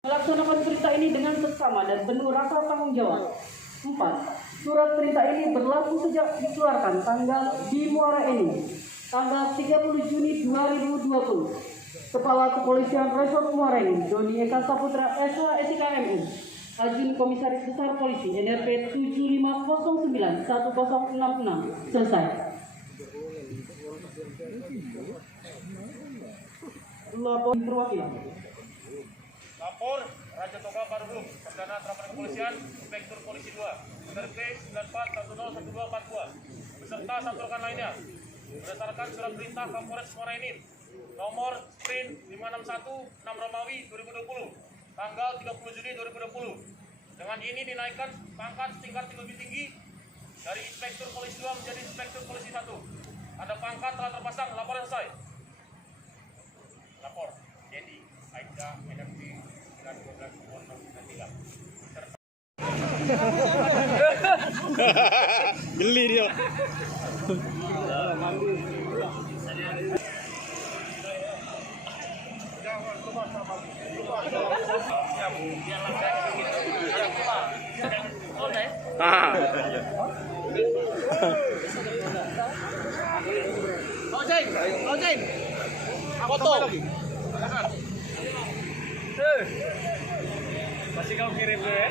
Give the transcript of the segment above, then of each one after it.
Melaksanakan perintah ini dengan seksama dan penuh rasa tanggung jawab. 4. Surat perintah ini berlaku sejak dikeluarkan di Muara Enim, tanggal 30 Juni 2020. Kepala Kepolisian Resort Muara Enim, Doni Eka Saputra, SH/SIKMU, Ajun Komisaris Besar Polisi NRP 75091066. Selesai. Lapor perwakilan. Lapor Raja Toga Barulung, Perdana Trapan Kepolisian, Inspektur Polisi 2, NRP 94101242, beserta satu rekan lainnya, berdasarkan surat perintah Kapolres Muara Enim nomor Sprint 561 6 Romawi 2020, tanggal 30 Juni 2020. Dengan ini dinaikkan pangkat tingkat lebih tinggi dari Inspektur Polisi 2 menjadi Inspektur Polisi 1. Ada pangkat telah terpasang, laporan selesai. Lapor, Dedi, Aida, NRP 12 Geli dia. Lojeng. Foto. Masih kau kirim ya?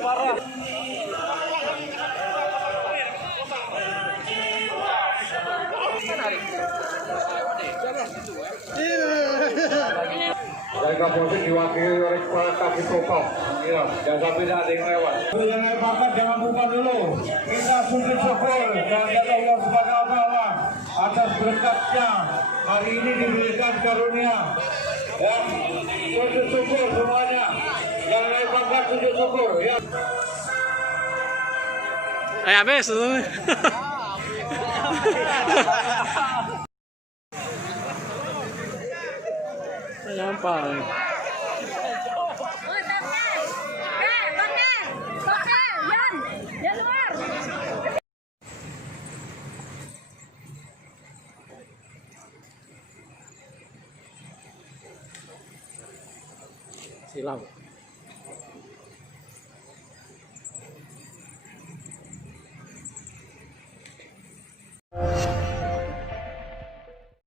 Parah. Dari Kapolsek diwakili oleh Kepala Kabin Propam. Iya, jangan sampai ada yang lewat. Yang naik pangkat jangan buka dulu. Kita sujud syukur kehadirat Allah Subhanahu Wa Taala atas berkatnya hari ini diberikan karunia. Ya, sujud syukur semuanya. Yang naik pangkat sujud syukur. Ya. Habis. Nyampang. Silau.